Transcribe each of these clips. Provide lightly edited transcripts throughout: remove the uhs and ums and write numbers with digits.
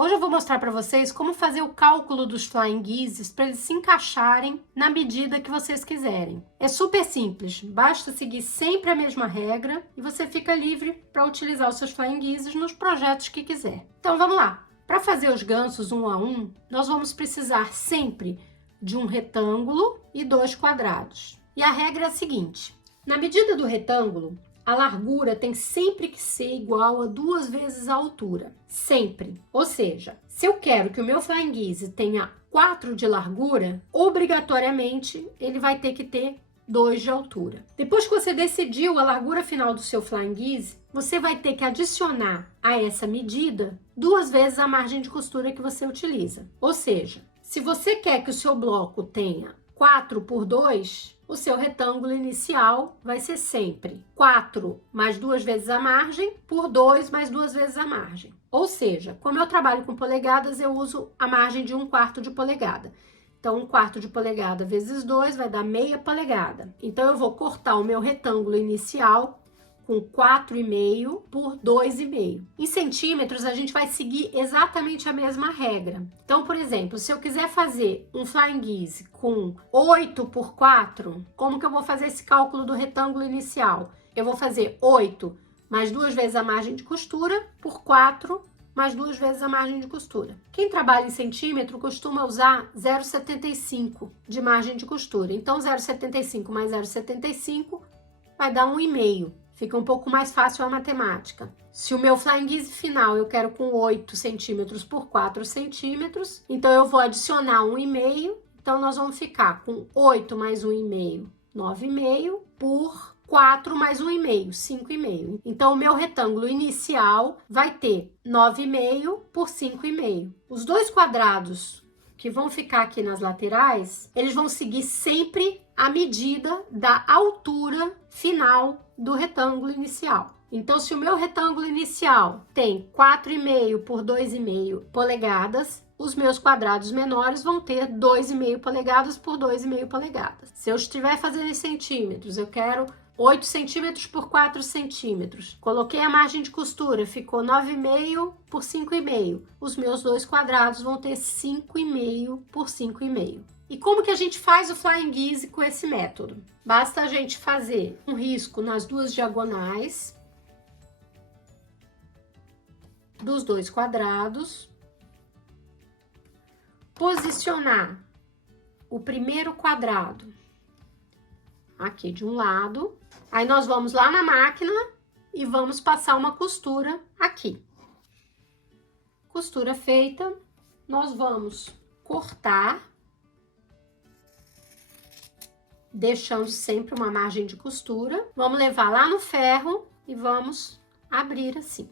Hoje eu vou mostrar para vocês como fazer o cálculo dos flying geese para eles se encaixarem na medida que vocês quiserem. É super simples, basta seguir sempre a mesma regra e você fica livre para utilizar os seus flying geese nos projetos que quiser. Então vamos lá! Para fazer os gansos um a um, nós vamos precisar sempre de um retângulo e 2 quadrados. E a regra é a seguinte: na medida do retângulo, a largura tem sempre que ser igual a 2 vezes a altura. Sempre. Ou seja, se eu quero que o meu flying geese tenha 4 de largura, obrigatoriamente ele vai ter que ter 2 de altura. Depois que você decidiu a largura final do seu flying geese, você vai ter que adicionar a essa medida 2 vezes a margem de costura que você utiliza. Ou seja, se você quer que o seu bloco tenha 4 por 2, o seu retângulo inicial vai ser sempre 4 mais 2 vezes a margem por 2 mais 2 vezes a margem. Ou seja, como eu trabalho com polegadas, eu uso a margem de 1/4 de polegada. Então, 1/4 de polegada vezes 2 vai dar meia polegada. Então, eu vou cortar o meu retângulo inicial com 4,5 por 2,5. Em centímetros, a gente vai seguir exatamente a mesma regra. Então, por exemplo, se eu quiser fazer um flying geese com 8 por 4, como que eu vou fazer esse cálculo do retângulo inicial? Eu vou fazer 8 mais 2 vezes a margem de costura por 4 mais 2 vezes a margem de costura. Quem trabalha em centímetro costuma usar 0,75 de margem de costura. Então, 0,75 mais 0,75 vai dar 1,5. Fica um pouco mais fácil a matemática. Se o meu flying geese final eu quero com 8 centímetros por 4 centímetros, então eu vou adicionar 1,5. Então, nós vamos ficar com 8 mais 1,5, 9,5 por 4 mais 1,5, 5,5. Então, o meu retângulo inicial vai ter 9,5 por 5,5. Os 2 quadrados que vão ficar aqui nas laterais, eles vão seguir sempre a medida da altura final do retângulo inicial. Então, se o meu retângulo inicial tem 4,5 por 2,5 polegadas, os meus quadrados menores vão ter 2,5 polegadas por 2,5 polegadas. Se eu estiver fazendo em centímetros, eu quero 8 centímetros por 4 centímetros. Coloquei a margem de costura, ficou 9,5 por 5,5. Os meus 2 quadrados vão ter 5,5 por 5,5. E como que a gente faz o flying geese com esse método? Basta a gente fazer um risco nas 2 diagonais dos 2 quadrados, posicionar o primeiro quadrado aqui de um lado, aí nós vamos lá na máquina e vamos passar uma costura aqui. Costura feita, nós vamos cortar, deixando sempre uma margem de costura. Vamos levar lá no ferro e vamos abrir assim.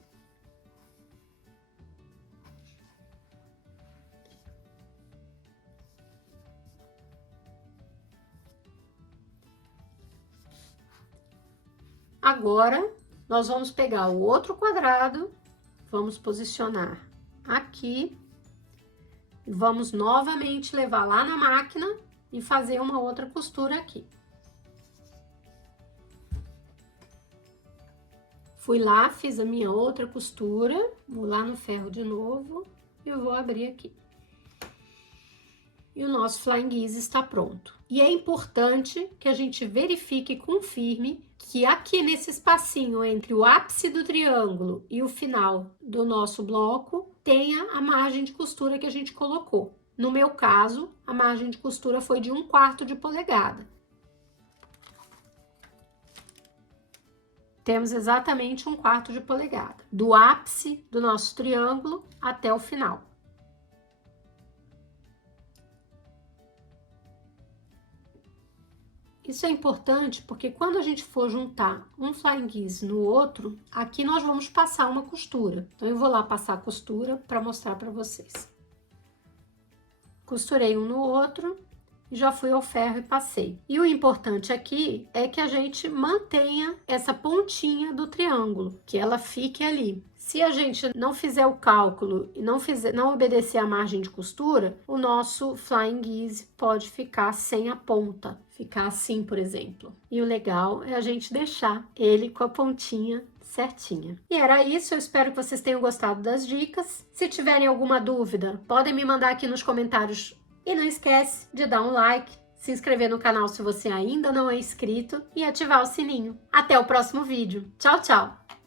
Agora, nós vamos pegar o outro quadrado, vamos posicionar aqui, e vamos novamente levar lá na máquina e fazer uma outra costura aqui. Fui lá, fiz a minha outra costura, vou lá no ferro de novo e eu vou abrir aqui. E o nosso flying geese está pronto. E é importante que a gente verifique e confirme que aqui nesse espacinho entre o ápice do triângulo e o final do nosso bloco tenha a margem de costura que a gente colocou. No meu caso, a margem de costura foi de 1/4 de polegada. Temos exatamente 1/4 de polegada, do ápice do nosso triângulo até o final. Isso é importante porque quando a gente for juntar um flying geese no outro, aqui nós vamos passar uma costura. Então, eu vou lá passar a costura para mostrar para vocês. Costurei um no outro e já fui ao ferro e passei. E o importante aqui é que a gente mantenha essa pontinha do triângulo, que ela fique ali. Se a gente não fizer o cálculo e não obedecer a margem de costura, o nosso flying geese pode ficar sem a ponta, ficar assim, por exemplo. E o legal é a gente deixar ele com a pontinha certinha. E era isso, eu espero que vocês tenham gostado das dicas. Se tiverem alguma dúvida, podem me mandar aqui nos comentários. E não esquece de dar um like, se inscrever no canal se você ainda não é inscrito e ativar o sininho. Até o próximo vídeo. Tchau, tchau!